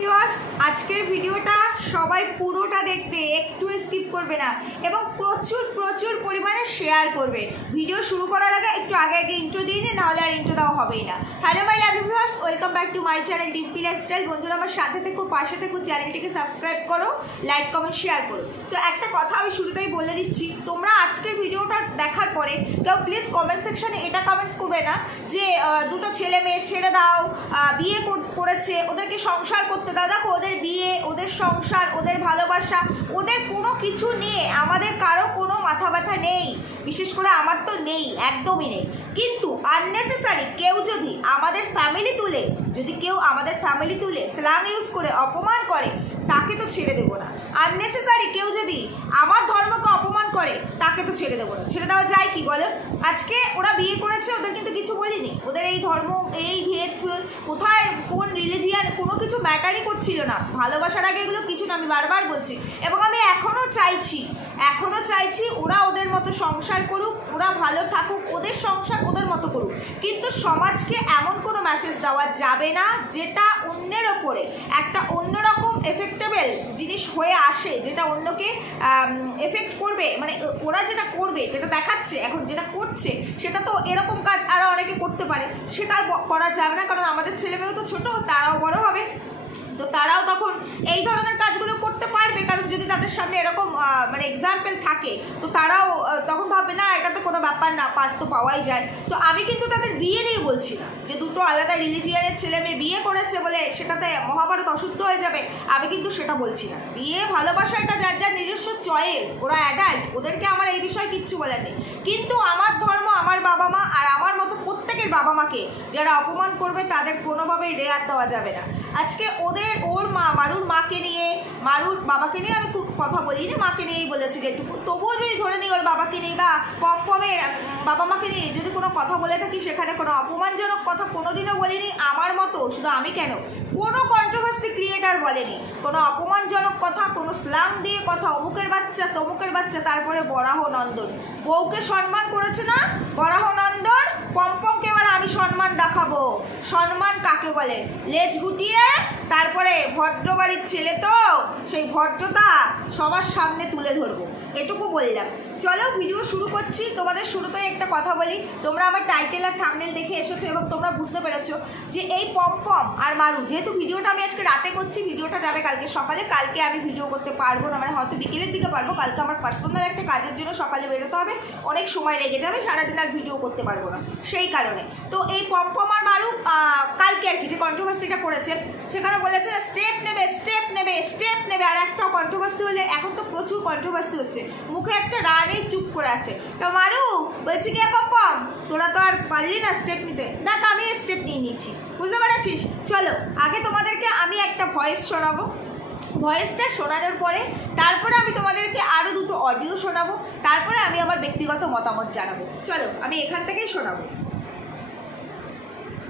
Viewers, আজকের ভিডিওটা সবাই পুরোটা দেখবে, একটু স্কিপ করবে না এবং প্রচুর প্রচুর পরিমাণে শেয়ার করবে। ভিডিও শুরু করার আগে একটু আগে ইন্ট্রো দিয়ে নিই, নাহলে আর ইন্ট্রো দেওয়া হবেই না। Hello my lovely viewers, welcome back to my channel Dimpi lifestyle. বন্ধুরা আমার সাথে থেকো, পাশে থেকো, চ্যানেলটিকে সাবস্ক্রাইব করো, লাইক কমেন্ট শেয়ার করো। তো একটা কথা আমি শুরুতেই বলে দিচ্ছি, তোমরা আজকের ভিডিওটা দেখার পরে কেউ প্লিজ কমেন্ট সেকশনে এটা কমেন্টস করবে না যে দুটো ছেলে মেয়ে ছেড়ে দাও, বিয়ে করেছে, ওদেরকে সংসার করতে দাও। দেখো, ওদের বিয়ে, ওদের সংসার, ওদের ভালোবাসা, ওদের কোনো কিছু নিয়ে আমাদের কারো কোনো মাথা ব্যথা নেই, বিশেষ করে আমার তো নেই, একদমই নেই। কিন্তু আননেসেসারি কেউ যদি আমাদের ফ্যামিলি তুলে স্ল্যাং ইউজ করে অপমান করে, তাকে তো ছেড়ে দেবো না। আননেসেসারি কেউ যদি আমার ধর্মকে অপমান করে, তাকে তো ছেড়ে দেবো না। ছেড়ে দেওয়া যায় কি বলো? আজকে ওরা বিয়ে করেছে, ওদের কিন্তু কিছু বলিনি। ওদের এই ধর্ম, এই ভেদ, কোথায় কোন রিলিজিয়ান, কোনো কিছু ম্যাটারই করছিল না। ভালোবাসার আগে এগুলো কিছু না, আমি বারবার বলছি। এবং আমি এখনও চাইছি ওরা ওদের মতো সংসার করুক, ওরা ভালো থাকুক, ওদের সংসার ওদের মতো করুক। কিন্তু সমাজকে এমন কোনো মেসেজ দেওয়া যাবে না যেটা অন্যের ওপরে একটা অন্যরকম এফেক্টেবল জিনিস হয়ে আসে, যেটা অন্যকে এফেক্ট করবে। মানে ওরা যেটা করবে, যেটা দেখাচ্ছে এখন, যেটা করছে, সেটা তো এরকম কাজ আরও অনেকে করতে পারে, সেটা করা যাবে না। কারণ আমাদের ছেলেমেয়েও তো ছোটো, তারাও বড় হবে, তো তারাও তখন এই ধরনের কাজগুলো করতে পারবে। কারণ যদি তাদের সামনে এরকম মানে এক্সাম্পল থাকে, তো তারাও তখন ভাববে না এটা তো কোনো ব্যাপার না, পার তো পাওয়াই যায়। তো আমি কিন্তু তাদের বিয়ে নিয়ে বলছি না যে দুটো আলাদা রিলিজিয়ানের ছেলে মেয়ে বিয়ে করেছে বলে সেটাতে মহাভারত অশুদ্ধ হয়ে যাবে, আমি কিন্তু সেটা বলছি না। বিয়ে, ভালোবাসা, এটা যার যার নিজস্ব চয়েস, ওরা অ্যাডাল্ট, ওদেরকে আমার এই বিষয়ে কিচ্ছু বলার নেই। কিন্তু আমার ধর্ম, আমার বাবা মা আর আমার মতো প্রত্যেকের বাবা মাকে যারা অপমান করবে, তাদের কোনোভাবেই রেয়াত দেওয়া যাবে না। আজকে ওর মা, মারুর মাকে নিয়ে, মারুর বাবাকে নিয়ে আমি খুব কথা বলি না, মাকে নিয়েই বলেছি যেটুকু। তবুও যদি ধরে নিই ওর বাবাকে নিয়ে বা পমের বাবা মাকে নিয়ে যদি কোনো কথা বলে থাকি, সেখানে কোনো অপমানজনক কথা কোনোদিনও বলিনি। আমার মতো, শুধু আমি কেন, কোনো কন্ট্রোভার্সি ক্রিয়েটার বলেনি কোনো অপমানজনক কথা, কোনো স্ল্যাং দিয়ে কথা, অমুকের বাচ্চা, তমুকের বাচ্চা। তারপরে বরাহ নন্দন বউকে সম্মান করেছে না, বরাহ নন্দন পমপমকে এবার আমি সম্মান দেখাবো। সম্মান কাকে বলে? লেজ গুটিয়ে তারপরে ভদ্র বাড়ির ছেলে, তো সেই ভদ্রতা সবার সামনে তুলে ধরবো, এটুকু বললাম। চলো ভিডিও শুরু করছি। তোমাদের শুরুতেই একটা কথা বলি, তোমরা আমার টাইটেল আর থাম্বনেল দেখে এসেছো এবং তোমরা বুঝতে পেরেছো যে এই পমপম আর মারু, যেহেতু ভিডিওটা আমি আজকে রাতে করছি, ভিডিওটা যাবে কালকে সকালে। কালকে আমি ভিডিও করতে পারবো না, মানে হয়তো বিকেলের দিকে পারবো। কালকে আমার পার্সোনাল একটা কাজের জন্য সকালে বেরোতে হবে, অনেক সময় লেগে যাবে, সারাদিন আর ভিডিও করতে পারবো না, সেই কারণে। তো এই পমপম আর মারু কালকে আর কি যে কন্ট্রোভার্সিটা করেছে, সেখানে বলেছে না স্টেপ নেবে। আর একটা কন্ট্রোভার্সি হলে, এখন তো প্রচুর কন্ট্রোভার্সি হচ্ছে, মুখে একটা রানেই চুপ করে আছে। তো মারু বলছি কি, পমপম তোরা তো আর পারলি না স্টেপ নিতে, না তো আমি স্টেপ নিয়ে নিয়েছি, বুঝতে পেরেছিস? চলো আগে তোমাদেরকে আমি একটা ভয়েস শোনাবো, ভয়েসটা শোনানোর পরে তারপরে আমি তোমাদেরকে আরও দুটো অডিও শোনাবো, তারপরে আমি আমার ব্যক্তিগত মতামত জানাবো। চলো আমি এখান থেকেই শোনাবো।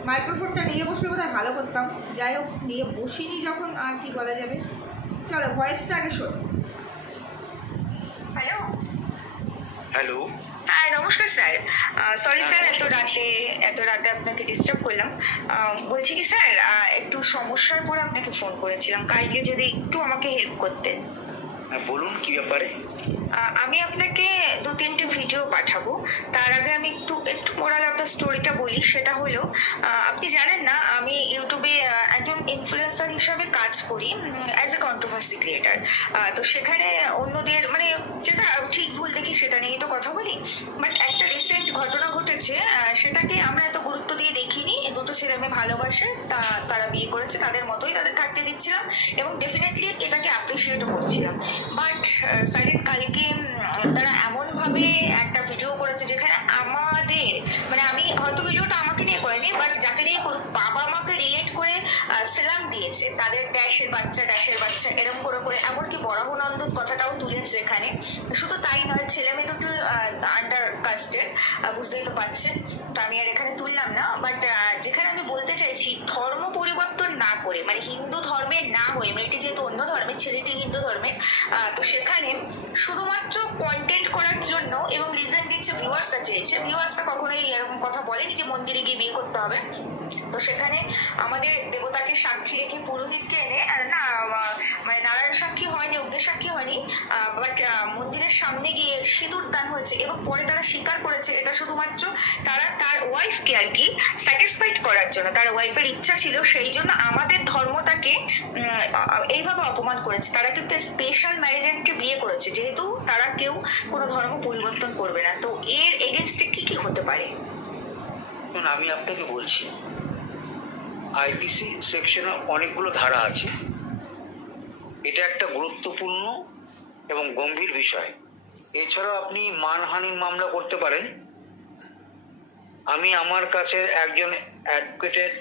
মাইক্রোফোনটা নিয়ে বসলে বোধহয় ভালো করতাম, যাই হোক নিয়ে বসিনি যখন, আর কি বলা যাবে। চলো ভয়েসটা আগে শোনো। হ্যালো হ্যালো, হ্যাঁ নমস্কার স্যার। সরি স্যার, এত রাতে আপনাকে ডিস্টার্ব করলাম। বলছি কি স্যার, একটু সমস্যার পর আপনাকে ফোন করেছিলাম, কালকে যদি একটু আমাকে হেল্প করতেন। হ্যাঁ বলুন কি ব্যাপারে। আমি আপনাকে 2-3টে ভিডিও পাঠাবো। তার আগে আমি একটু মোরাল অফ দ্য স্টোরিটা বলি। সেটা হলো, আপনি জানেন না, আমি ইউটিউবে একজন ইনফ্লুয়েন্সার হিসাবে কাজ করি অ্যাজ এ কন্ট্রোভার্সি ক্রিয়েটার। তো সেখানে অন্যদের মানে যেটা ঠিক ভুল দেখি সেটা নিয়েই তো কথা বলি। বাট একটা রিসেন্ট ঘটনা ঘটেছে, সেটাকে আমরা এত গুরুত্ব দিয়ে দেখিনি। দুটো ছেলে মেয়ে ভালোবাসে, তারা বিয়ে করেছে, তাদের মতোই তাদের থাকতে দিচ্ছিলাম এবং ডেফিনেটলি এটাকে অ্যাপ্রিসিয়েটও করছিলাম। বাট সাইডেন কালকে তারা এমনভাবে একটা ভিডিও করেছে যেখানে আমাদের, মানে আমি হয়তো ভিডিওটা আমাকে নিয়ে করেনি, বাট যাকে নিয়ে বাবা মাকে রিলেট করে সেলাম দিয়েছে, তাদের ড্যাশের বাচ্চা এরকম করে এমনকি বরাহনন্দন কথাটাও তুলেছে এখানে। শুধু তাই নয়, ছেলে মেয়ে দুটো আন্ডার কাস্টেড, বুঝতেই তো পারছেন, তো আমি আর এখানে তুললাম না। বাট যেখানে আমি বলতে চাইছি, ধর্ম পরিবর্তন না করে, মানে হিন্দু ধর্মের না হয়ে, মেয়েটি যেহেতু অন্য ধর্মের, ছেলেটি হিন্দু ধর্মের, তো সেখানে শুধুমাত্র কন্টেন্ট করার জন্য এবং রিজন দিচ্ছে ভিউয়ার্সরা চেয়েছে। ভিউয়ার্সরা কখনোই এরকম কথা বলেনি যে মন্দিরে গিয়ে বিয়ে করতে হবে। তো সেখানে আমাদের দেবতাকে সাক্ষী রেখে পুরোহিতকে এনে মানে নারায়ণ সাক্ষী হয়নি, অগ্নি সাক্ষী হয়নি, বাট মন্দিরের সামনে গিয়ে সিঁদুর দান হয়েছে এবং পরে তারা স্বীকার করেছে এটা শুধুমাত্র তারা তার ওয়াইফকে আর কি স্যাটিসফাইড করার জন্য, তার ওয়াইফের ইচ্ছা ছিল, সেই জন্য আমাদের ধর্মটাকে এইভাবে অপমান করেছে। তারা কিন্তু স্পেশাল ম্যারেজেন্টকে বিয়ে করেছে, যেহেতু তারা কেউ কোনো ধর্ম পরিবর্তন করবে না। তো এর এগেনস্টে কি কি হতে পারে? আমি আপনাকে বলছি, আইপিসি সেকশনে অনেকগুলো ধারা আছে। এটা একটা গুরুত্বপূর্ণ এবং গম্ভীর বিষয়। এছাড়াও আপনি মানহানির মামলা করতে পারেন। আমি আমার কাছে একজন অ্যাডভোকেটের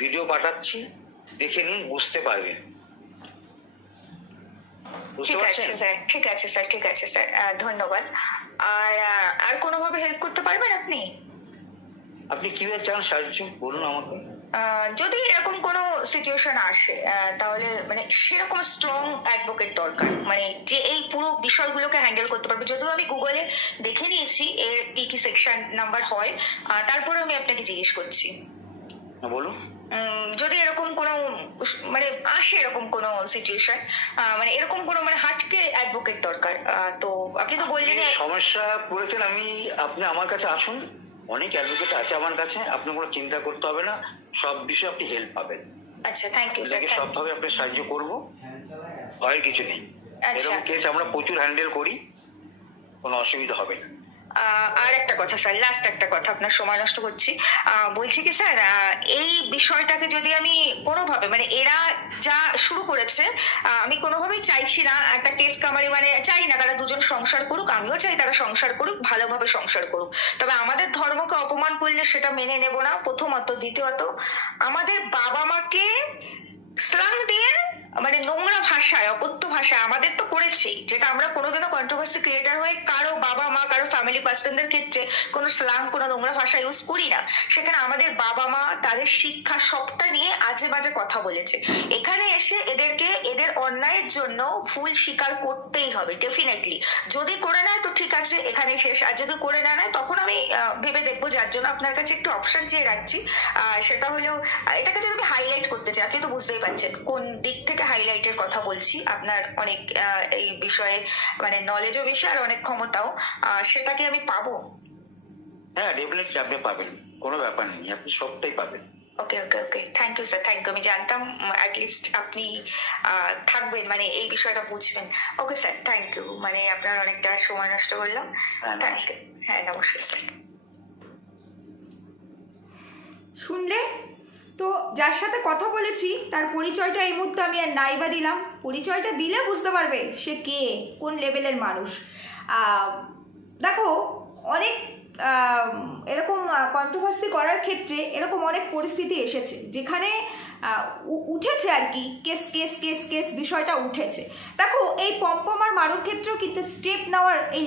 ভিডিও পাঠাচ্ছি, দেখে নিন, বুঝতে পারবেন। ঠিক আছে স্যার, ঠিক আছে স্যার, ঠিক আছে স্যার, ধন্যবাদ। আর কোনোভাবে হেল্প করতে পারবেন আপনি? আপনি কিভাবে চান সাহায্য বলুন আমাকে। যদি এরকম কোনো সিচুয়েশন আসে তাহলে মানে সেরকম স্ট্রং অ্যাডভোকেট দরকার, মানে যে এই পুরো বিষয়গুলোকে হ্যান্ডেল করতে পারবে। যদিও আমি গুগলে দেখে নিয়েছি এর কি কি সেকশন নাম্বার হয়, তারপরে আমি আপনাকে জিজ্ঞেস করছি। বলুন। যদি এরকম কোনো মানে আসে এরকম কোনো সিচুয়েশন, মানে এরকম কোনো মানে হাটকে অ্যাডভোকেট দরকার, তো আপনি তো বললেন সমস্যা পড়েছেন, আপনি আমার কাছে আসুন, অনেক অ্যাডভোকেট আছে আমার কাছে, আপনার কোনো চিন্তা করতে হবে না, সব বিষয়ে আপনি হেল্প পাবেন। আচ্ছা, থ্যাংক ইউ স্যার। সবভাবে আপনি সাহায্য করবো, ভয়ের কিছু নেই। এরকম কেস আমরা প্রচুর হ্যান্ডেল করি, কোনো অসুবিধা হবে না। আর একটা কথা স্যার, লাস্ট একটা কথা, আপনার সময় নষ্ট করছি, বলছি কি স্যার, এই বিষয়টাকে যদি আমি কোনোভাবে মানে এরা যা শুরু করেছে, আমি কোনোভাবেই চাইছি না একটা কেস কামারি, মানে চাই না তারা দুজন সংসার করুক, আমিও চাই তারা সংসার করুক, ভালোভাবে সংসার করুক, তবে আমাদের ধর্মকে অপমান করলে সেটা মেনে নেব না, প্রথমত। দ্বিতীয়ত, আমাদের বাবা মাকে স্লাং দিয়ে মানে নোংরা ভাষায়, অকথ্য ভাষায় আমাদের তো করেছেই, যেটা আমরা কোনোদিনও কন্ট্রোভার্সি ক্রিয়েটার হয়ে কারো বাবা মা, কারো ফ্যামিলি পার্সনদের ক্ষেত্রে কোনো স্লাং, কোনো নোংরা ভাষা ইউজ করি না। সেখানে আমাদের বাবা মা তাদের শিক্ষা সবটা নিয়ে আজে বাজে কথা বলেছে। এখানে এসে এদেরকে এদের অন্যায়ের জন্য ভুল স্বীকার করতেই হবে ডেফিনেটলি। যদি করে নেয় তো ঠিক আছে, এখানে শেষ। আর যদি করে না নেয় তখন আমি ভেবে দেখবো, যার জন্য আপনার কাছে একটু অপশন চেয়ে রাখছি। সেটা হলো, এটাকে যদি আমি হাইলাইট করতে চাই, আপনি তো বুঝতেই পারছেন কোন দিক থেকে হাইলাইটের কথা বলছি। আপনার অনেক এই বিষয়ে মানে নলেজও বেশি আর অনেক ক্ষমতাও, সেটাকে আমি পাবো? হ্যাঁ, ডেফিনেটলি আপনি পাবেন, কোনো ব্যাপার নেই, আপনি সবটাই পাবেন। Okay okay okay, thank you sir, thank you. আমি জানতাম অ্যাটলিস্ট আপনি থাকবেন, মানে এই বিষয়টা বুঝবেন। Okay sir, thank you. মানে আপনার অনেকটা সময় নষ্ট করলাম। Thank you. হ্যাঁ, নমস্কার স্যার। শুনলে তো, যার সাথে কথা বলেছি তার পরিচয়টা এই মুহূর্তে আমি আর নাইবা দিলাম। পরিচয়টা দিলে বুঝতে পারবে সে কে, কোন লেভেলের মানুষ। দেখো, অনেক এরকম কন্ট্রোভার্সি করার ক্ষেত্রে এরকম অনেক পরিস্থিতি এসেছে যেখানে উঠেছে আর কি, কেস কেস কেস কেস বিষয়টা উঠেছে। দেখো, এই পম্পম আর মারুর ক্ষেত্রেও কিন্তু স্টেপ নেওয়ার, এই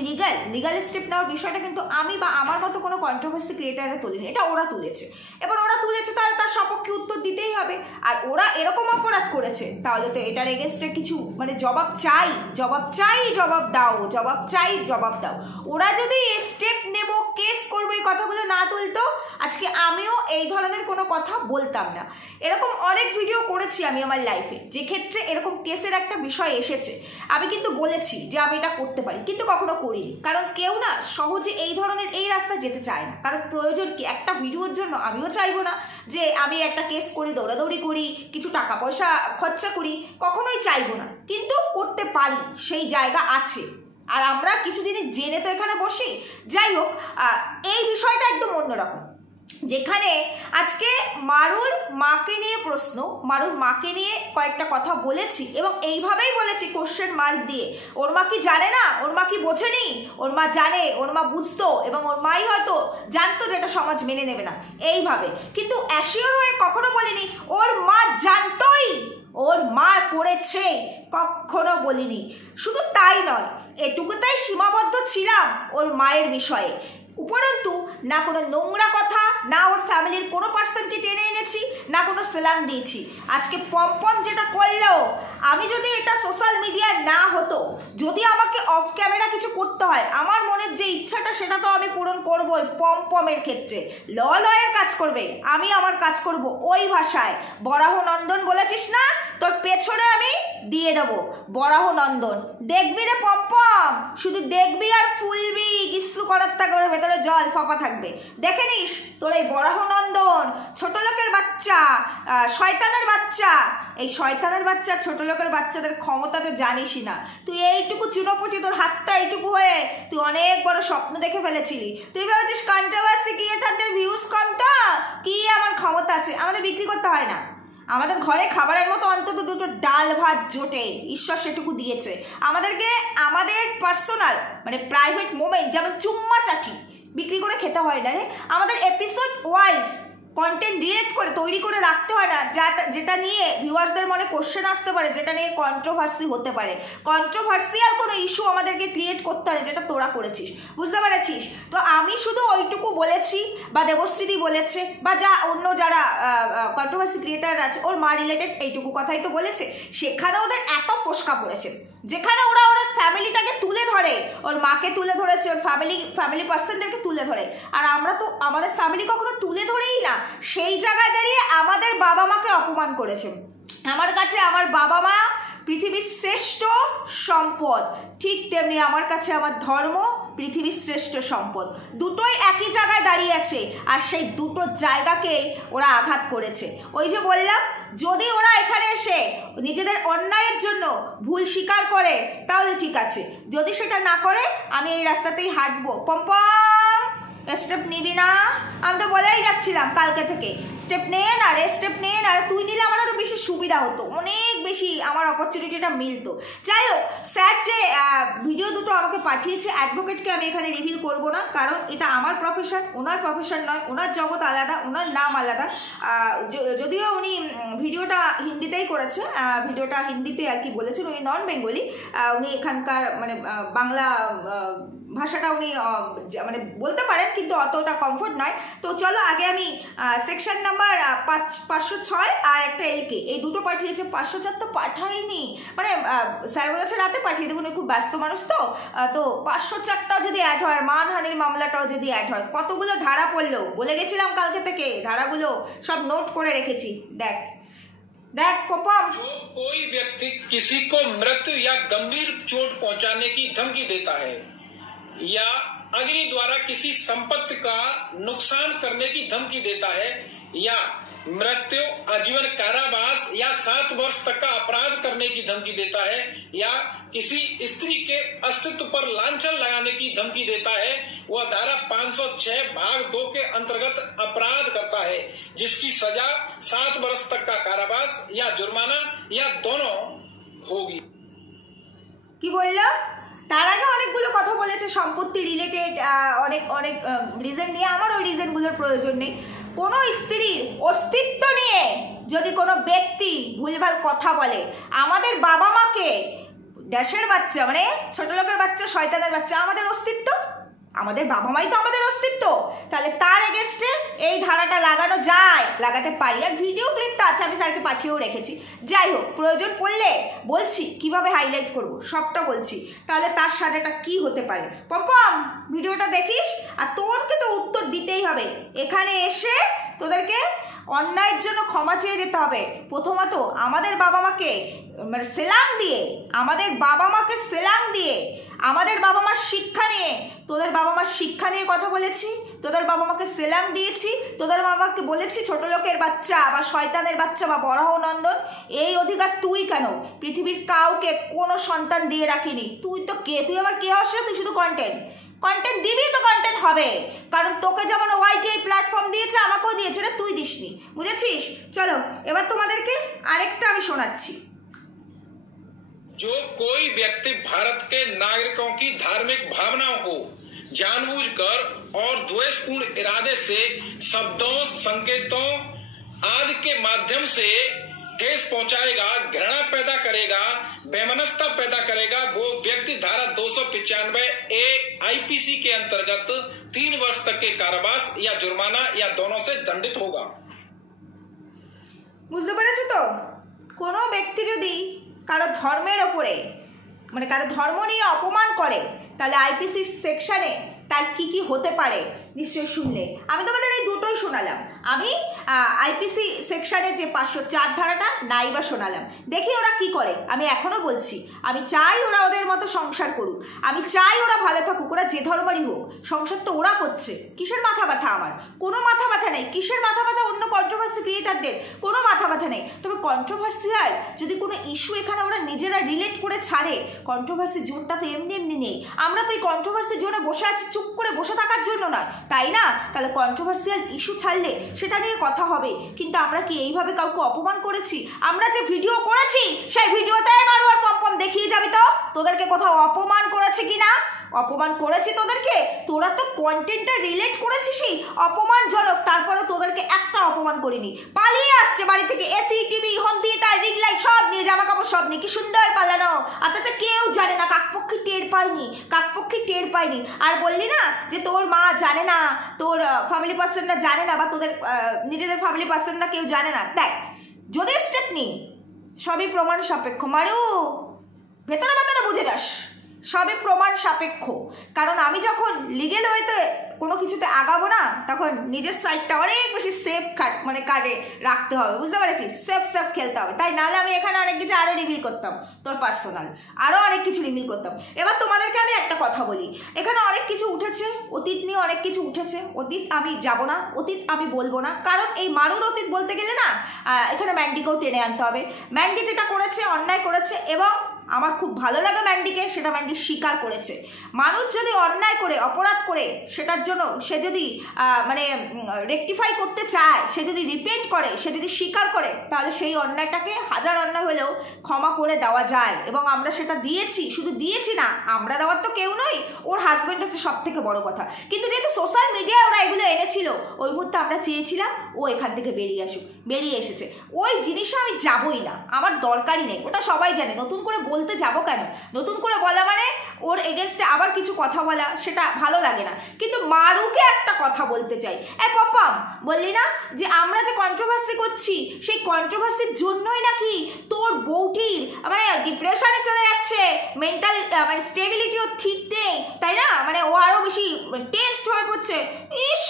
লিগাল স্টেপ নেওয়ার বিষয়টা কিন্তু আমি বা আমার মতো কোনো কন্ট্রোভার্সি ক্রিয়েটাররা তুলিনি, এটা ওরা তুলেছে। এবার ওরা তুলেছে, তাহলে তার সপক্ষে উত্তর দিতেই হবে। আর ওরা এরকম অপরাধ করেছে, তাহলে তো এটার এগেনস্টে কিছু মানে জবাব চাই, জবাব চাই, জবাব দাও, জবাব চাই, জবাব দাও। ওরা যদি স্টেপ নেব, কেস করবো, এই কথাগুলো না তুলতো, আজকে আমিও এই ধরনের কোনো কথা বলতাম না। এরকম অনেক ভিডিও করেছি আমি আমার লাইফে, যে ক্ষেত্রে এরকম কেসের একটা বিষয় এসেছে, আমি কিন্তু বলেছি যে আমি এটা করতে পারি, কিন্তু কখনো করিনি। কারণ কেউ না সহজে এই ধরনের এই রাস্তায় যেতে চায় না। কারণ প্রয়োজন কি, একটা ভিডিওর জন্য আমিও চাইবো না যে আমি একটা কেস করি, দৌড়াদৌড়ি করি, কিছু টাকা পয়সা খরচা করি, কখনোই চাইবো না। কিন্তু করতে পারি, সেই জায়গা আছে। আর আমরা কিছু জিনিস জেনে তো এখানে বসি। যাই হোক, এই বিষয়টা একদম অন্যরকম, যেখানে আজকে মারুর মাকে নিয়ে প্রশ্ন, মারুর মাকে নিয়ে কয়েকটা কথা বলেছি এবং এইভাবেই বলেছি কোশ্চেন মার্ক দিয়ে। ওর মা কি জানে না? ওর মা কি বোঝেনি? ওর মা জানে, ওর মা বুঝতো, এবং ওর মাই হয়তো জানতো যেটা সমাজ মেনে নেবে না, এইভাবে। কিন্তু অ্যাসিওর হয়ে কখনো বলিনি ওর মা জানতোই ওর মা করেছে, কখনো বলিনি। শুধু তাই নয়, এটুকুতেই সীমাবদ্ধ ছিলাম ওর মায়ের বিষয়ে। উপরন্তু না কোনো নোংরা কথা, না ওর ফ্যামিলির কোনো পার্সনকে টেনে এনেছি, না কোনো সেলান দিয়েছি। আজকে পম্পম যেটা করলো, আমি যদি এটা সোশ্যাল মিডিয়া না হতো, যদি আমাকে অফ ক্যামেরা কিছু করতে হয়, আমার মনের যে ইচ্ছাটা সেটা তো আমি পূরণ করবোই। পম্পমের ক্ষেত্রে লয়ের কাজ করবে, আমি আমার কাজ করব ওই ভাষায়। বরাহ নন্দন বলেছিস না, তোর পেছনে আমি দিয়ে দেবো বরাহ নন্দন। দেখবি রে পম্পম, শুধু দেখবি আর ফুলবি, কিছু করার থাকবে ওর ভেতরে জল ফাঁপা থাকবে। দেখে নিস তোর এই বরাহ নন্দন, ছোট লোকের বাচ্চা, শয়তানের বাচ্চা, এই শয়তানের বাচ্চা ছোট লোকের বাচ্চাদের ক্ষমতা তো জানিসই না। তুই এইটুকু চুনোপুটি, তোর হাতটা এইটুকু হয়ে তুই অনেক বড় স্বপ্ন দেখে ফেলেছিলি। তুই ভাবছিস কন্ট্রোভার্সি কি, তাদের ভিউজ কম তো কি আমার ক্ষমতা আছে। আমাদের বিক্রি করতে হয় না, আমাদের ঘরে খাবারের মতো অন্তত দুটো ডাল ভাত জোটে, ঈশ্বর সেটুকু দিয়েছে আমাদেরকে। আমাদের পার্সোনাল মানে প্রাইভেট মোমেন্ট যেমন চুম্মা চাটি বিক্রি করে খেতে হয় না রে। আমাদের এপিসোড ওয়াইজ কন্টেন্ট রিলেট করে তৈরি করে রাখতে হয় না, যেটা নিয়ে ভিউয়ার্সদের মনে কোশ্চেন আসতে পারে, যেটা নিয়ে কন্ট্রোভার্সি হতে পারে। কন্ট্রোভার্সিয়াল কোনো ইস্যু আমাদেরকে ক্রিয়েট করতে হয়, যেটা তোরা করেছিস, বুঝতে পেরেছিস? তো আমি শুধু ওইটুকু বলেছি, বা দেবশ্রী বলেছে, বা যা অন্য যারা কন্ট্রোভার্সি ক্রিয়েটার আছে ওর মা রিলেটেড এইটুকু কথাই তো বলেছে। সেখানে ওদের এত ফোসকা পড়েছে, যেখানে ওরা ওর ফ্যামিলিটাকে তুলে ধরে, ওর মাকে তুলে ধরেছে, ওর ফ্যামিলি পার্সনদেরকে তুলে ধরে। আর আমরা তো আমাদের ফ্যামিলি কখনো তুলে ধরেই না, সেই জায়গায় দাঁড়িয়ে আমাদের বাবা মাকে অপমান করেছে। আমার কাছে আমার বাবা মা পৃথিবীর শ্রেষ্ঠ সম্পদ, ঠিক তেমনি আমার কাছে আমার ধর্ম পৃথিবীর শ্রেষ্ঠ সম্পদ। দুটোই একই জায়গায় দাঁড়িয়ে আছে, আর সেই দুটো জায়গাকে ওরা আঘাত করেছে। ওই যে বললাম, যদি ওরা এখানে এসে নিজেদের অন্যায়ের জন্য ভুল স্বীকার করে তাহলে ঠিক আছে, যদি সেটা না করে আমি এই রাস্তাতেই হাঁটবো। পম্পম স্টেপ নিবি না? আমি তো বলেই যাচ্ছিলাম কালকে থেকে, স্টেপ নে না রে, স্টেপ নে না। তুই নিলে আমার আরও বেশি সুবিধা হতো, অনেক বেশি আমার অপরচুনিটিটা মিলতো। যাই হোক, স্যার যে ভিডিও দুটো আমাকে পাঠিয়েছে, অ্যাডভোকেটকে আমি এখানে রিভিল করব না, কারণ এটা আমার প্রফেশন, ওনার প্রফেশন নয়, ওনার জগৎ আলাদা, ওনার নাম আলাদা। যদিও উনি ভিডিওটা হিন্দিতেই করেছে, ভিডিওটা হিন্দিতে আর কি বলেছেন, উনি নন বেঙ্গলি, উনি এখানকার মানে বাংলা ভাষাটা উনি মানে বলতে পারেন, কিন্তু অতটা কমফোর্ট নয়। তো চলো আগে আমি সেকশন নাম্বার 506 আর একটা এলকে, এই দুটো পাঠিয়েছে। 504 তো পাঠাইনি, মানে স্যার বলেছে রাতে পাঠিয়ে দেবো, খুব ব্যস্ত মানুষ তো। তো 504টাও যদি অ্যাড হয়, মানহানির মামলাটাও যদি অ্যাড হয়, কতগুলো ধারা পড়লো বলে গেছিলাম কালকে থেকে, ধারাগুলো সব নোট করে রেখেছি। দেখ देख पपम, जो कोई व्यक्ति किसी को मृत्यु या गंभीर चोट पहुंचाने की धमकी देता है या अग्नि द्वारा किसी संपत्ति का नुकसान करने की धमकी देता है या मृत्यु, आजीवन कारावास या 7 वर्ष तक का अपराध करने की धमकी देता है या किसी स्त्री के अस्तित्व पर लांछन लगाने की धमकी देता है, वह धारा 506 भाग 2 के अंतर्गत अपराध करता है, जिसकी सजा 7 वर्ष तक का कारावास या जुर्माना या दोनों होगी। কি বললো? তার আগে অনেকগুলো কথা বলেছে সম্পত্তি রিলেটেড, অনেক অনেক রিজন নিয়ে। আমার ওই রিজনগুলোর প্রয়োজন নেই। কোনো স্ত্রীর অস্তিত্ব নিয়ে যদি কোনো ব্যক্তি ভুলভাল কথা বলে, আমাদের বাবা মাকে, দেশের বাচ্চা মানে ছোট লোকের বাচ্চা, শয়তানের বাচ্চা, আমাদের অস্তিত্ব, আমাদের বাবা মাই তো আমাদের অস্তিত্ব, তাহলে তার এগেনস্টে এই ধারাটা লাগানো যায়, লাগাতে পারি। আর ভিডিও ক্লিপটা আছে, আমি স্যারকে পাঠিয়েও রেখেছি। যাই হোক, প্রয়োজন পড়লে বলছি কিভাবে হাইলাইট করব, সবটা বলছি, তাহলে তার সাজাটা কি হতে পারে। পম্পম ভিডিওটা দেখিস, আর তোরকে তো উত্তর দিতেই হবে। এখানে এসে তোদেরকে অন্যায়ের জন্য ক্ষমা চেয়ে যেতে হবে। প্রথমত আমাদের বাবা মাকে মানে সেলাম দিয়ে, আমাদের বাবা মাকে সেলাম দিয়ে, আমাদের বাবা মার শিক্ষা নিয়ে, তোদের বাবা মার শিক্ষা নিয়ে কথা বলেছি, তোদের বাবা মাকে সেলাম দিয়েছি, তোদের বাবাকে বলেছি ছোট লোকের বাচ্চা বা শয়তানের বাচ্চা বা বরাহ নন্দন। এই অধিকার তুই কেন? পৃথিবীর কাউকে কোনো সন্তান দিয়ে রাখিনি। তুই তো কে? তুই আবার কে হস? তুই শুধু কন্টেন্ট দিবি তো কন্টেন্ট হবে, কারণ তোকে যেমন ওয়াইটি এই প্ল্যাটফর্ম দিয়েছে, আমাকেও দিয়েছে রে, তুই দিসনি, বুঝেছিস? চলো এবার তোমাদেরকে আরেকটা আমি শোনাচ্ছি। जो कोई व्यक्ति भारत के नागरिकों की धार्मिक भावनाओं को जानबूझकर और द्वेषपूर्ण इरादे से शब्दों, संकेतों आदि के माध्यम से ठेस पहुंचाएगा, घृणा पैदा करेगा, वैमनस्यता पैदा करेगा, वो व्यक्ति धारा 295A आईपीसी के अंतर्गत 3 वर्ष तक के कारावास या जुर्माना या दोनों से दंडित होगा। বুঝতে পেরেছো তো? কোনো ব্যক্তি যদি কারো ধর্মের ওপরে মানে কারো ধর্ম নিয়ে অপমান করে, তাহলে আইপিসি সেকশনে তার কি কি হতে পারে নিশ্চয়ই শুনলে। আমি তোমাদের এই দুটোই শোনালাম। আমি আইপিসি সেকশনের যে 504 ধারাটা নাইবা শোনালাম, দেখি ওরা কি করে। আমি এখনো বলছি, আমি চাই ওরা ওদের মতো সংসার করুক, আমি চাই ওরা ভালো থাকুক, ওরা যে ধর্মেরই হোক, সংসার তো ওরা করছে। কিসের মাথা ব্যথা আমার? কোনো মাথা ব্যথা নেই। কিসের মাথা ব্যথা অন্য কন্ট্রোভার্সি ক্রিয়েটারদের? কোনো মাথা ব্যথা নেই। তবে কন্ট্রোভার্সিয়াল যদি কোনো ইস্যু এখানে ওরা নিজেরা রিলেট করে ছাড়ে, কন্ট্রোভার্সি জোনটা তো এমনি এমনি নেই। আমরা তো এই কন্ট্রোভার্সি জোনে বসে আছি চুপ করে বসে থাকার জন্য নয়, তাই না? তাহলে কন্ট্রোভার্সিয়াল ইস্যু ছাড়লে সেটা নিয়ে কথা হবে। কিন্তু আমরা কি এইভাবে কাউকে অপমান করেছি? আমরা যে ভিডিও করেছি সেই ভিডিওতে মারু আর পম্পম দেখিয়ে যাবি তো তোদেরকে কোথাও অপমান করেছে কিনা? অপমান করেছি তোদেরকে? তোরা তো কন্টেন্টটা রিলেট করেছিস অপমানজনক, তারপরে তোদেরকে একটা অপমান করিনি। পালিয়ে আসছে বাড়ি থেকে, AC, TV, home theatre, ring light সব নিয়ে, জামা কাপড় সব নিয়ে, কি সুন্দর পালানো। অথচ কেউ জানে না, কাকপক্ষী টের পায়নি, কাকপক্ষী টের পায়নি। আর বললি না যে তোর মা জানে না, তোর ফ্যামিলি পার্সনরা জানে না, বা তোদের নিজেদের ফ্যামিলি পার্সনরা কেউ জানে না। দেখ, যদি স্টেপ নিই সবই প্রমাণ সাপেক্ষ মারু, ভেতরে ভেতরে বুঝে যাস সবই প্রমাণ সাপেক্ষ। কারণ আমি যখন লিগেল ওয়েতে কোনো কিছুতে আগাবো না, তখন নিজের সাইডটা অনেক বেশি সেফ কাজে রাখতে হবে, বুঝতে পেরেছিস? সেফ খেলতে হবে। তাই নাহলে আমি এখানে অনেক কিছু আরও রিভিল করতাম, তোর পার্সোনাল আরও অনেক কিছু রিভিল করতাম। এবার তোমাদেরকে আমি একটা কথা বলি, এখানে অনেক কিছু উঠেছে, অতীত নিয়ে অনেক কিছু উঠেছে। অতীত আমি যাব না, অতীত আমি বলবো না, কারণ এই মারুর অতীত বলতে গেলে না এখানে ম্যান্ডিকেও টেনে আনতে হবে। ম্যান্ডি যেটা করেছে অন্যায় করেছে, এবং আমার খুব ভালো লাগে ম্যান্ডিকে, সেটা ম্যান্ডি স্বীকার করেছে। মানুষ যদি অন্যায় করে, অপরাধ করে, সেটার জন্য সে যদি রেকটিফাই করতে চায়, সে যদি রিপেন্ট করে, সে যদি স্বীকার করে, তাহলে সেই অন্যায়টাকে হাজার অন্যায় হলেও ক্ষমা করে দেওয়া যায়। এবং আমরা সেটা দিয়েছি, শুধু দিয়েছি না, আমরা দেওয়ার তো কেউ নই, ওর হাজব্যান্ড হচ্ছে সব থেকে বড় কথা। কিন্তু যেহেতু সোশ্যাল মিডিয়ায় ওরা এগুলো এনেছিল, ওই মুহূর্তে আমরা চেয়েছিলাম ও এখান থেকে বেরিয়ে আসুক, বেরিয়ে এসেছে। ওই জিনিসটা আমি যাবই না, আমার দরকারই নেই, ওটা সবাই জানে। নতুন করে বলতে যাবো কেন? নতুন করে বলা মানে ওর এগেনস্টে আবার কিছু কথা বলা, সেটা ভালো লাগে না। কিন্তু মারুকে একটা কথা বলতে চাই। পপম বললি না যে আমরা যে কন্ট্রোভার্সি করছি, সেই কন্ট্রোভার্সির জন্যই নাকি তোর বউটির ডিপ্রেশনে চলে যাচ্ছে, মেন্টাল স্টেবিলিটিও ঠিক নেই, তাই না? ও আরও বেশি টেন্সড হয়ে পড়ছে। ইস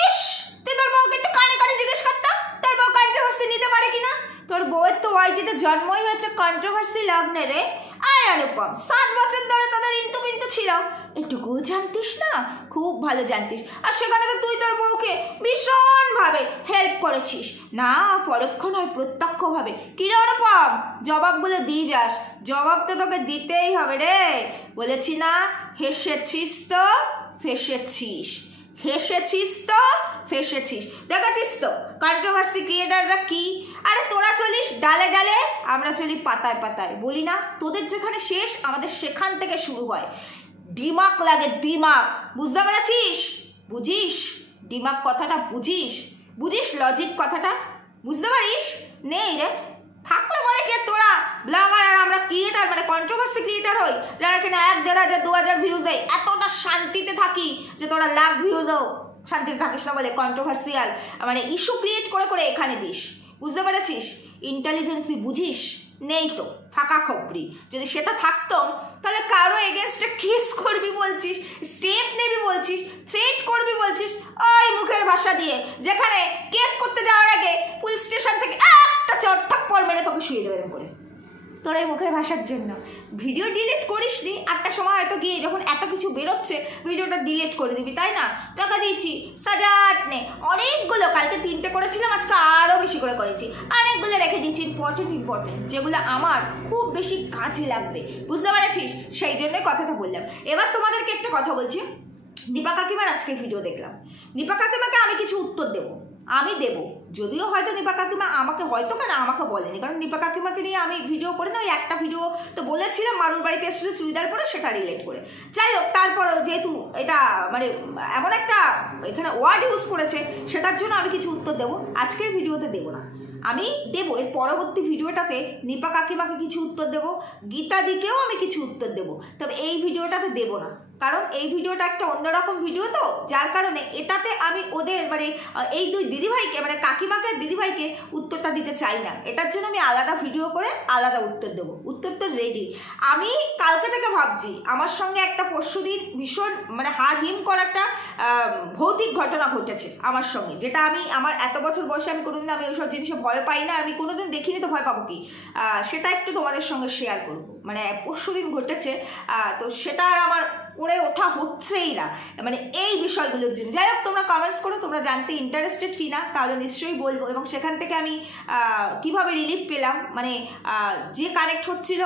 ইস, তুই তোর বউকে একটু কানে কানে জিজ্ঞেস করতাম তোর বউ কন্ট্রোভার্সি নিতে পারে কিনা। তোর বউয়ের তো ওয়াইটিতে জন্মই হচ্ছে কন্ট্রোভার্সি লগ্নে রে। আয় অনুপম, 7 বছর ধরে তোদের ইন্তু পিন্তু ছিল, একটুকু জানতিস না? খুব ভালো জানতিস। আর সেখানে তো তুই তোর বউকে ভীষণভাবে হেল্প করেছিস, না পরোক্ষ নয় প্রত্যক্ষভাবে। কি রে অনুপম, জবাবগুলো দিয়ে যাস, জবাব তো তোকে দিতেই হবে রে। বলেছি না, হেসেছিস তো ফেসেছিস, হেসেছিস তো ফেসেছিস। দেখেছিস তো কন্ট্রোভার্সি ক্রিয়েটাররা কি? আরে তোরা চলিস ডালে ডালে, আমরা চলি পাতায় পাতায়। বলি না, তোদের যেখানে শেষ আমাদের সেখান থেকে শুরু হয়। দিমাগ লাগে, দিমাগ, বুঝতে পেরেছিস? বুঝিস দিমাগ কথাটা? বুঝিস লজিক কথাটা? বুঝতে পারিস? নেই রে। থাকলে বলে কে তোরা ব্লগার আর আমরা ক্রিয়েটার, কন্ট্রোভার্সি ক্রিয়েটার হই, যারা কিনা 1, 1,500, 2,000 ভিউজ দেয়, এতটা শান্তিতে থাকি যে তোরা লাখ ভিউজও শান্তিতে থাকিস না বলে কন্ট্রোভার্সিয়াল ইস্যু ক্রিয়েট করে করে এখানে দিস। বুঝতে পেরেছিস? ইন্টেলিজেন্সি বুঝিস? নেই তো, ফাঁকা খবরি। যদি সেটা থাকতো তাহলে কারো এগেনস্টে কেস করবি বলছিস, স্টেপ নেবি বলছিস, থ্রেট করবি বলছিস, ওই মুখের ভাষা দিয়ে, যেখানে কেস করতে যাওয়ার আগে পুলিশ স্টেশন থেকে একটা চট থাপ্পড় মেরে তোকে শুয়ে দেবেন করে। তোর এই মুখের ভাষার জন্য ভিডিও ডিলিট করিস নি, একটা সময় হয়তো গিয়ে যখন এত কিছু বেরোচ্ছে ভিডিওটা ডিলিট করে দিবি, তাই না? টাকা দিয়েছি সাজাত নে, অনেকগুলো, কালকে 3টে করেছিলাম, আজকে আরও বেশি করে করেছি, অনেকগুলো রেখে দিয়েছি ইম্পর্টেন্ট, যেগুলো আমার খুব বেশি কাজে লাগবে। বুঝতে পেরেছিস? সেই জন্যই কথাটা বললাম। এবার তোমাদেরকে একটা কথা বলছি। দীপা কাকিমার আজকে ভিডিও দেখলাম, দীপা কাকিমাকে আমি কিছু উত্তর দেবো, আমি দেবো, যদিও হয়তো দীপা কাকিমা আমাকে আমাকে বলেনি, কারণ দীপা কাকিমাকে নিয়ে আমি ভিডিও করে না, ওই একটা ভিডিও তো বলেছিলাম মারুর বাড়িতে এসেছিল চুড়িদার পরে, সেটা রিলেট করে। যাই হোক, তারপরেও যেহেতু এটা এমন একটা এখানে ওয়ার্ড ইউজ করেছে, সেটার জন্য আমি কিছু উত্তর দেবো। আজকের ভিডিওতে দেবো না, আমি দেবো এর পরবর্তী ভিডিওটাতে দীপা কাকিমাকে কিছু উত্তর দেবো, গীতা দিকেও আমি কিছু উত্তর দেবো, তবে এই ভিডিওটাতে দেবো না। কারণ এই ভিডিওটা একটা অন্যরকম ভিডিও তো, যার কারণে এটাতে আমি ওদের মানে এই দুই দিদিভাইকে মানে কাকিমাকে দিদিভাইকে উত্তরটা দিতে চাই না। এটার জন্য আমি আলাদা ভিডিও করে আলাদা উত্তর দেবো। উত্তর তো রেডি। আমি কালকে থেকে ভাবছি আমার সঙ্গে একটা পরশুদিন ভীষণ মানে হাড় হিম করা একটা ভৌতিক ঘটনা ঘটেছে আমার সঙ্গে, যেটা আমি আমার এত বছর বয়সে আমি কোনোদিন আমি ওইসব জিনিসে ভয় পাই না, আমি কোনোদিন দেখিনি তো ভয় পাবো কি, সেটা একটু তোমাদের সঙ্গে শেয়ার করবো। মানে পরশুদিন ঘটেছে, তো সেটা আমার করে ওঠা হচ্ছেই না মানে এই বিষয়গুলোর জন্য। যাই হোক, তোমরা কমেন্টস করো তোমরা জানতে ইন্টারেস্টেড কি না, তাহলে নিশ্চয়ই বলবো। এবং সেখান থেকে আমি কিভাবে রিলিফ পেলাম, মানে যে কানেক্ট হচ্ছিল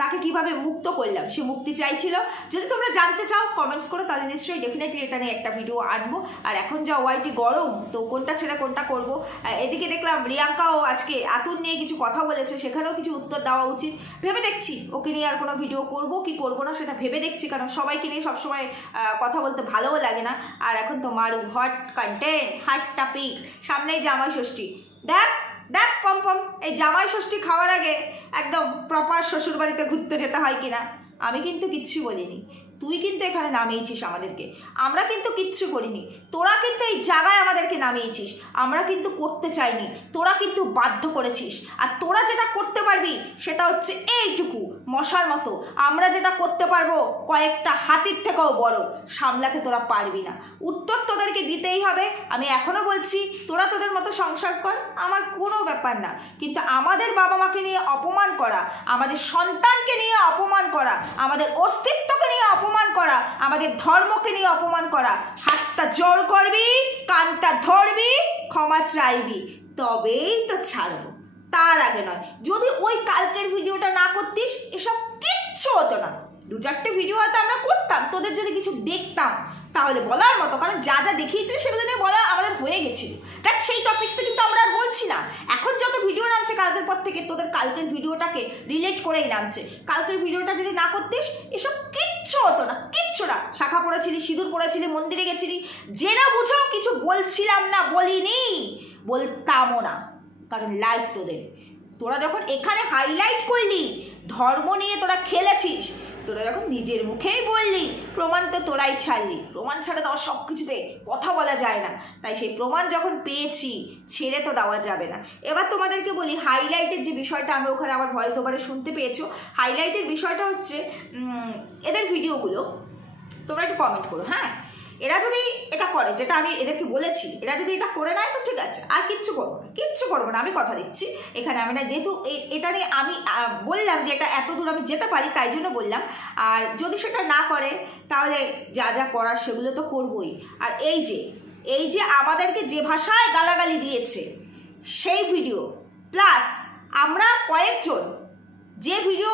তাকে কিভাবে মুক্ত করলাম, সে মুক্তি চাইছিল, যদি তোমরা জানতে চাও কমেন্টস করো, তাহলে নিশ্চয়ই ডেফিনেটলি এটা নিয়ে একটা ভিডিও আনবো। আর এখন যা ওয়াইটি গরম, তো কোনটা ছেড়ে কোনটা করবো। এদিকে দেখলাম রিয়াঙ্কাও আজকে আতুর নিয়ে কিছু কথা বলেছে, সেখানেও কিছু উত্তর দেওয়া উচিত। ভেবে দেখছি ওকে নিয়ে আর কোনো ভিডিও করবো কি করবো না, সেটা ভেবে দেখছি, কারণ সবাইকে নিয়ে সবসময় কথা বলতে ভালোও লাগে না। আর এখন তো মারু হট কন্টেন্ট, হট টপিক, সামনেই জামাই ষষ্ঠী। দেখ দেখ পম এই জামাই ষষ্ঠী খাওয়ার আগে একদম প্রপার শ্বশুরবাড়িতে ঘুরতে যেতে হয় কিনা। আমি কিন্তু কিচ্ছু বলিনি, তুই কিন্তু এখানে নামিয়েছিস আমাদেরকে, আমরা কিন্তু কিচ্ছু করিনি। তোরা কিন্তু এই জায়গায় আমাদেরকে নামিয়েছিস, আমরা কিন্তু করতে চাইনি, তোরা কিন্তু বাধ্য করেছিস। আর তোরা যেটা করতে পারবি সেটা হচ্ছে এইটুকু মশার মতো, আমরা যেটা করতে পারবো কয়েকটা হাতির থেকেও বড়, সামলাতে তোরা পারবি না। উত্তর তোদেরকে দিতেই হবে। আমি এখনো বলছি তোরা তোদের মতো সংসার কর, আমার কোনো ব্যাপার না, কিন্তু আমাদের বাবা মাকে নিয়ে অপমান করা, আমাদের সন্তানকে নিয়ে অপমান করা, আমাদের অস্তিত্বকে নিয়ে অপমান করা, আমাদের ধর্মকে নিয়ে অপমান করা, হাতটা জোর করবি, কানটা ধরবি, ক্ষমা চাইবি, তবেই তো ছাড়বো, তার আগে নয়। যদি ওই কালকের ভিডিওটা না করতিস এসব কিচ্ছু হতো না। 2-4টে ভিডিও হয়তো আমরা করতাম, তোদের যদি কিছু দেখতাম তাহলে বলার মতো, কারণ যা যা দেখিয়েছে সেগুলো নিয়ে বলা আমাদের হয়ে গেছিল। দেখ সেই টপিক্সে কিন্তু আমরা আর বলছি না। এখন যত ভিডিও নামছে কালকের পর থেকে তোদের কালকের ভিডিওটাকে রিলেট করেই নামছে। কালকের ভিডিওটা যদি না করতিস এসব কিচ্ছু হতো না, কিচ্ছু না। শাখা পড়েছিলি, সিঁদুর পড়েছিলি, মন্দিরে গেছিলি, যে না বুঝো কিছু বলছিলাম না, বলিনি, বলতামও না, কারণ লাইফ তোদের। তোরা যখন এখানে হাইলাইট করলি ধর্ম নিয়ে তোরা খেলেছিস, তোরা যখন নিজের মুখেই বললি, প্রমাণ তো তোরাই ছাড়লি। প্রমাণ ছাড়া তো সব কিছুতে কথা বলা যায় না, তাই সেই প্রমাণ যখন পেয়েছি ছেড়ে তো দেওয়া যাবে না। এবার তোমাদেরকে বলি হাইলাইটের যে বিষয়টা আমরা ওখানে আমার ভয়েস ওভারে শুনতে পেয়েছো, হাইলাইটের বিষয়টা হচ্ছে এদের ভিডিওগুলো তোমরা একটু কমেন্ট করো। হ্যাঁ, এরা যদি এটা করে, যেটা আমি এদেরকে বলেছি, এরা যদি এটা করে নেয় তো ঠিক আছে, আর কিচ্ছু করবো না, কিচ্ছু করবো না, আমি কথা দিচ্ছি। এখানে আমি না, যেহেতু এটা নিয়ে আমি বললাম যে এটা এত দূর আমি যেতে পারি, তাই জন্য বললাম। আর যদি সেটা না করে তাহলে যা যা করার সেগুলো তো করবোই। আর এই যে আমাদেরকে যে ভাষায় গালাগালি দিয়েছে সেই ভিডিও, প্লাস আমরা কয়েকজন যে ভিডিও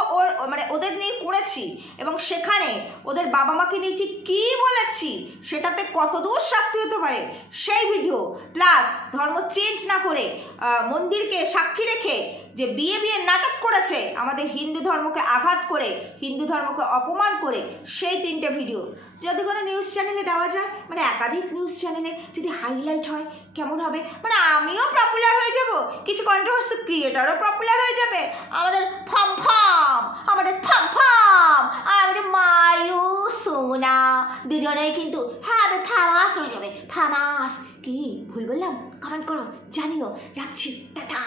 মানে ওদের নিয়ে করেছি এবং সেখানে ওদের বাবা মাকে নিয়ে ঠিক কী বলেছি, সেটাতে কতদূর শাস্তি হতে পারে সেই ভিডিও, প্লাস ধর্ম চেঞ্জ না করে মন্দিরকে সাক্ষী রেখে যে বিয়ের নাটক করেছে, আমাদের হিন্দু ধর্মকে আঘাত করে, হিন্দু ধর্মকে অপমান করে, সেই 3টে ভিডিও যদি কোনো নিউজ চ্যানেলে দেওয়া যায়, মানে একাধিক নিউজ চ্যানেলে যদি হাইলাইট হয় কেমন হবে, মানে আমিও পপুলার হয়ে যাব, কিছু কন্ট্রোভার্সি ক্রিয়েটারও পপুলার হয়ে যাবে, আমাদের ফাম আর আমাদের মায়ু সোনা দুজনেই কিন্তু হ্যাঁ ফেমাস হয়ে যাবে। ফেমাস কি ভুল বললাম? কমেন্ট করো, জানিও। রাখছি, টাটা।